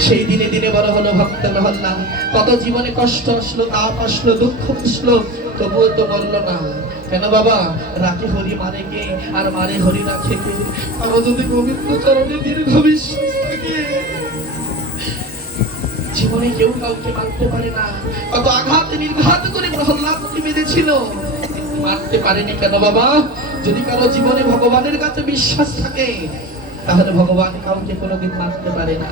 সেই দিনে দিনে বড় হলো ভক্ত মহল্লা। কত জীবনে কষ্ট আসলো তাপ আসলো, দুঃখ আসলো, তবুও তো মরলো না। কেন বাবা? রাতে হরি মারে কে? আর মারে হরি রাখে কে আমার যদি গোবিন্দ চরণে দীর্ঘ বিশ্বাস থাকে। জীবনে কেউ কাউকে মারতে পারে না। কত আঘাত, নির্ঘাত করে প্রহ্লাদ বেঁধেছিল। মারতে পারেনি কেন বাবা? যদি কারও জীবনে ভগবানের কাছে বিশ্বাস থাকে, তাহলে ভগবান কাউকে কোনোদিন মারতে পারে না।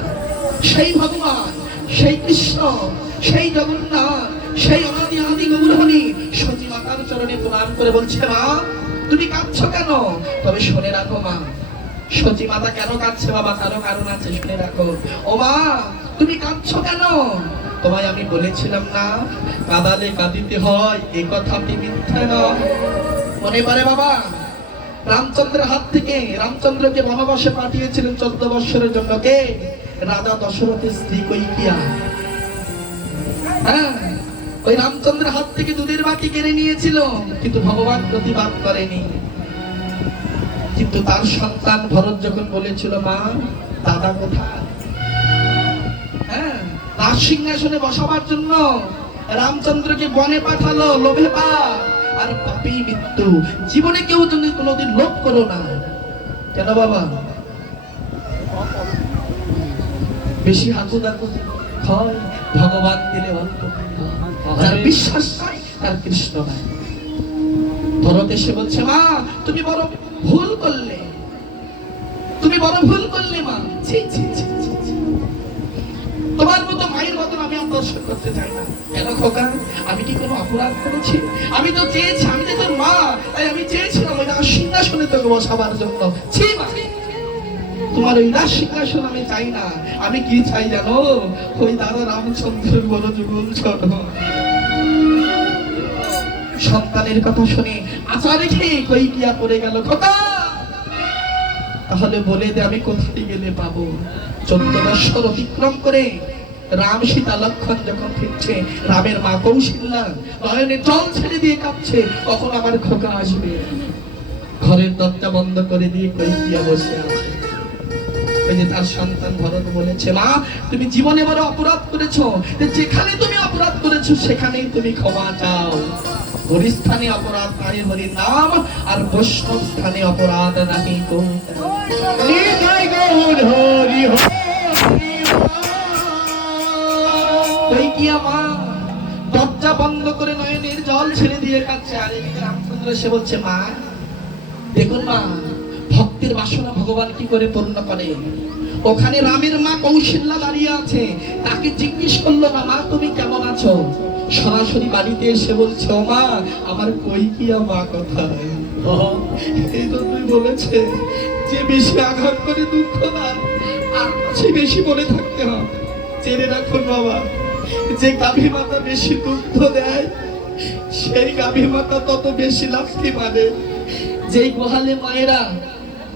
সেই ভগবান, সেই কৃষ্ণ, সেই জগন্নাথ, সেই অনাদি আদি গৌরহণী সতী মাতার চরণে প্রণাম করে বলছে, মা, তুমি কাঁদছ কেন? তবে শুনে রাখো, মা। সতী মাতা কেন কাঁদছে বাবা? কারও কারণ আছে, শুনে রাখো। ও মা, তুমি কাঁদছ কেন? তোমায় আমি বলেছিলাম না, কাদালে কাঁদিতে হয়, এ কথাটি মিথ্যা নয়? মনে পারে বাবা, রামচন্দ্রের হাত থেকে রামচন্দ্রকে বনবাসে পাঠিয়েছিলেন চোদ্দ বৎসরের জন্য। কে? রাজা দশরথের স্ত্রী কৈকিয়া হ্যাঁ ওই রামচন্দ্রের হাত থেকে দুধের বাটি কেড়ে নিয়েছিল, কিন্তু ভগবান প্রতিবাদ করেনি। কিন্তু তার সন্তান ভরত যখন বলেছিল, মা, দাদা কোথায়? হ্যাঁ সিংহাসনে বসাবার জন্য রামচন্দ্রকে বনে পাঠালো, লোভে পা আর পাপি মৃত্যু, জীবনে কেউ তুমি কোনোদিন লোভ করো না। কেন বাবা? বেশি হাঁকু দাকু হয়, ভগবান দিলে অল্প যার বিশ্বাস নাই, তার কৃষ্ণ নাই। ভরত এসে বলছে, মা, তুমি বড় ভুল করলে। তুমি বড় ভুল করলে, মা। ছি ছি ছি। তোমার মতো মায়ের মতন আমি দর্শন করতে চাই না। কেন খোকা? আমি কি কোনো অপরাধ করেছি? আমি তো চেয়েছি, আমি তো তোর মা, তাই আমি চেয়েছিলাম ওই সিংহাসনে তোকে বসাবার জন্য। ছি, মা। তোমার ওই রাজ সিংহাসন আমি চাই না। আমি কি চাই জানো? ওই দাদা রামচন্দ্রের বড় যুগল সন্তানের কথা শুনে আশা রেখে কই গিয়া পড়ে গেল খোকা? তাহলে বলে দে আমি কোথায় গেলে পাবো? চোদ্দ বৎসর অতিক্রম করে রাম সীতা লক্ষণ যখন ফিরছে, রামের মা কৌশল্যা নয়নে জল ছেড়ে দিয়ে কাঁপছে কখন আমার খোকা আসবে। ঘরের দরজা বন্ধ করে দিয়ে কই গিয়া বসে আছে? ওই যে তার সন্তান ভরত বলেছে মা তুমি জীবনে বড় অপরাধ করেছ। যেখানে তুমি অপরাধ করেছ সেখানেই তুমি ক্ষমা চাও। হরি স্থানে অপরাধ নাই হরি নাম আর বৈষ্ণব স্থানে অপরাধ নাহি মা দরজা বন্ধ করে নয়নের জল ছেড়ে দিয়ে কাছে আর এদিকে রামচন্দ্র সে বলছে মা দেখুন মা ভক্তের বাসনা ভগবান কি করে পূর্ণ করে? ওখানে রামের মা কৌশল্যা দাঁড়িয়ে আছে, তাকে জিজ্ঞেস করল না মা তুমি কেমন আছো? সরাসরি বাড়িতে এসে বলছে, ও মা, আমার কই কি মা কোথায় এই জন্যই বলেছে, যে বেশি আঘাত করে দুঃখ না আর সে বেশি মনে থাকতে হবে। জেনে রাখুন বাবা, যে গাভী মাতা বেশি দুগ্ধ দেয়, সেই গাভী মাতা তত বেশি লাফতি মানে যেই গোহালে মায়েরা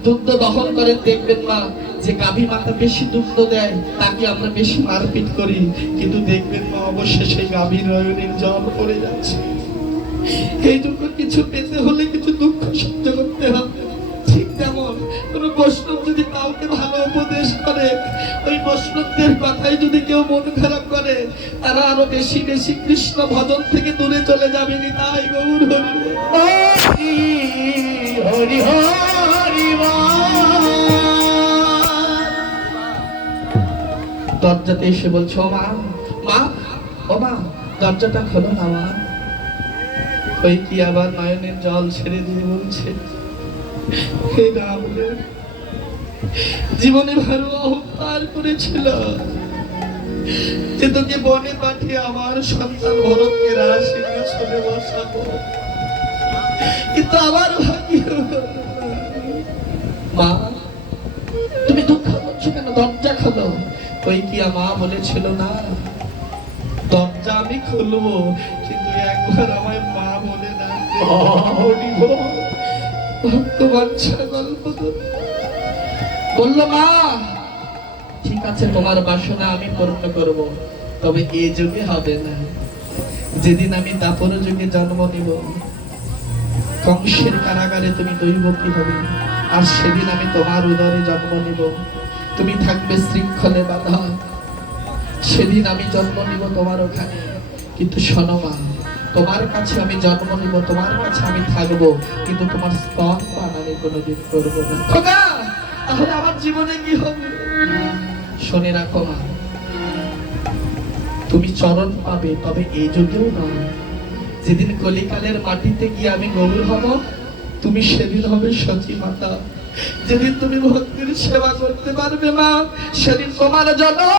দুগ্ধ দহন করেন দেখবেন মা যে গাভী মাতা বেশি দুগ্ধ দেয় তাকে আমরা বেশি মারপিট করি কিন্তু দেখবেন মা সেই গাভীর নয়নের জল পড়ে যাচ্ছে এই জন্য কিছু পেতে হলে কিছু দুঃখ সহ্য করতে হবে ঠিক তেমন কোন বৈষ্ণব যদি কাউকে ভালো উপদেশ করে ওই বৈষ্ণবদের কথাই যদি কেউ মন খারাপ করে তারা আরও বেশি বেশি কৃষ্ণ ভজন থেকে দূরে চলে যাবে নি তাই গৌর হরি হরি হরি দরজাতে এসে বলছো, "ও মা মা, ও মা, দরজাটা খোলো না মা। ওই কি আবার নয়নের জল ছেড়ে দিয়ে বলছে, হে রাম জীবনে ভালো অহংকার করেছিল। যে তোকে বনে পাঠিয়ে আমার সন্তান ভরতকে রাজ সিংহাসনে বসাবো। কিন্তু আমার ভাগ্য মা, তুমি দুঃখ করছ কেন? দরজা খোলো। ওই কি মা বলেছিল না? দরজা আমি খুলবো কিন্তু একবার আমায় মা বলে না ভক্ত বাচ্চা গল্প তো। বলল মা ঠিক আছে তোমার বাসনা আমি পূর্ণ করব তবে এ যুগে হবে না। যেদিন আমি দাপর যুগে জন্ম নিব কংসের কারাগারে তুমি দৈব কি হবে? আর সেদিন আমি তোমার উদরে জন্ম নিব। তুমি থাকবে শৃঙ্খলে বাধা। সেদিন আমি জন্ম নিব তোমার ওখানে। কিন্তু শোনো মা, তোমার কাছে আমি জন্ম নিব, তোমার কাছে আমি থাকব, কিন্তু তোমার স্তন পান আমি কোনোদিন করব না। তাহলে আমার জীবনে কি হবে? শুনে রাখো মা, তুমি চরণ পাবে, তবে এই যুগেও নয়। যেদিন কলিকালের মাটিতে গিয়ে আমি গরু হব, তুমি সেদিন হবে সতী মাতা যেদিন তুমি ভক্তির সেবা করতে পারবে মা সেদিন তোমার জন্য